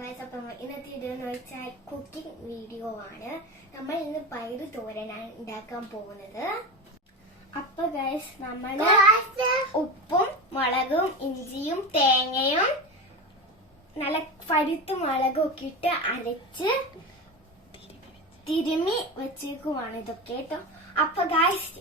Guys, അപ്പം ഇന്നത്തെ video എന്ന് വെച്ചാൽ കുക്കിംഗ് വീഡിയോ ആണ്. നമ്മൾ ഇന്ന് പയറ് തോരനാണ് ഉണ്ടാക്കാൻ പോകുന്നത്. അപ്പൊ ഗൈസ്, നമ്മൾ ഉപ്പും മുളകും ഇഞ്ചിയും തേങ്ങയും നല്ല പഴുത്ത മുളകും ഒക്കെ ഇട്ട് അരച്ച് തിരുമ്മി വെച്ചേക്കുവാണ് ഇതൊക്കെ കേട്ടോ. അപ്പൊ ഗൈസ്,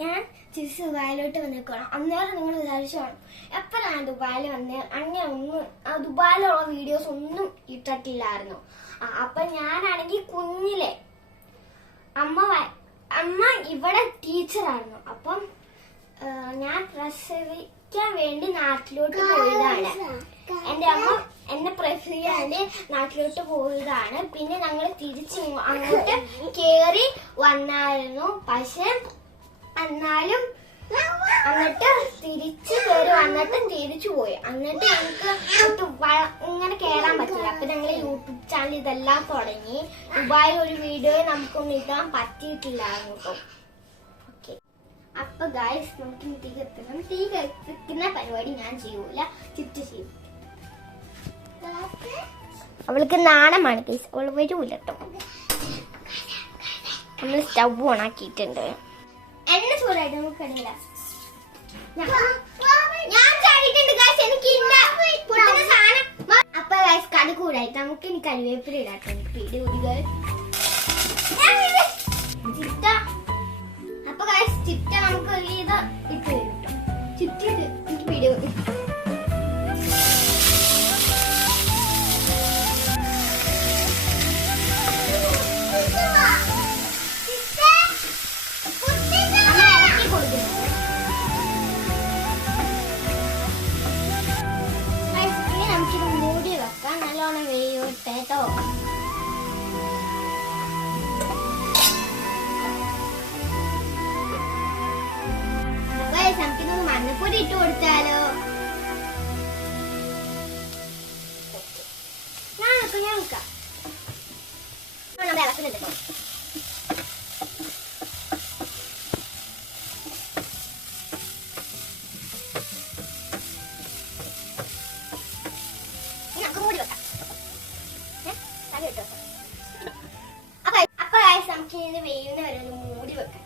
ഞാൻ തിരിച്ച് ദുബായിലോട്ട് വന്നേക്കണം. അന്നേരം നിങ്ങൾ വിചാരിച്ചോണം എപ്പോഴാണ് ദുബായിൽ വന്നേ, അങ്ങനെ ഒന്നും ദുബായിലുള്ള വീഡിയോസ് ഒന്നും ഇട്ടിട്ടില്ലായിരുന്നു. അപ്പൊ ഞാനാണെങ്കിൽ കുഞ്ഞിലെ അമ്മ ഇവിടെ ടീച്ചറായിരുന്നു. അപ്പം ഞാൻ പ്രസവിക്കാൻ വേണ്ടി നാട്ടിലോട്ട് പോയതാണ്. എന്റെ അമ്മ എന്നെ പ്രസവിക്കാണ്ട് നാട്ടിലോട്ട് പോയതാണ്. പിന്നെ ഞങ്ങൾ തിരിച്ച് അങ്ങോട്ട് കേറി വന്നായിരുന്നു. പക്ഷെ എന്നിട്ട് തിരിച്ചു കയറി വന്നിട്ടും തിരിച്ചു പോയി. എന്നിട്ട് ഞങ്ങൾക്ക് ഇങ്ങനെ കേറാൻ പറ്റില്ല. അപ്പൊ ഞങ്ങൾ യൂട്യൂബ് ചാനൽ ഇതെല്ലാം തുടങ്ങി. ദുബായിൽ ഒരു വീഡിയോ നമുക്കൊന്നും ഇടാൻ പറ്റിയിട്ടില്ലായിരുന്നു കേട്ടോ. ഓക്കെ, അപ്പൊ ഗൈസ്, നമുക്ക് തീ കത്തിക്കണം. തീ കത്തിക്കുന്ന പരിപാടി ഞാൻ ചെയ്യൂല, ചുറ്റ് ചെയ്യും. അവൾക്ക് നാണമാണ് ഗൈസ്, അവൾ വരൂല കേട്ടോ. നമ്മൾ സ്റ്റവ് ഓൺ ആക്കിയിട്ടുണ്ട്. എണ്ണ ചൂടായിട്ട് നമുക്കറിയില്ല. ഞാൻ ചാടിയിട്ടുണ്ട് ഗൈസ്, എനിക്ക് പൊട്ടുന്ന സാധനം. അപ്പൊ ഗൈസ്, കടുക് കൂടായിട്ട് നമുക്ക് ഇനി കറിവേപ്പില ഇടാട്ടോ. എനിക്ക് പീടി കൂടി ചിറ്റ. അപ്പൊ ഗൈസ്, ചിറ്റ നമുക്ക് ഇത് ഇട്ട് വരും കേട്ടോ. ചിറ്റിട്ട് എനിക്ക് പീടി കൂടി. നല്ലോണം വേവിട്ടെ കേട്ടോ. നമുക്കിത് മഞ്ഞപ്പൊടി ഇട്ട് കൊടുത്താലോ? ഞാൻ വെക്കാം. ഇളക്കുന്നുണ്ട് കേട്ടോ. അപ്പൊ നമുക്ക് ഇത് വേവുന്ന വരെ ഒന്ന് മൂടി വെക്കാം.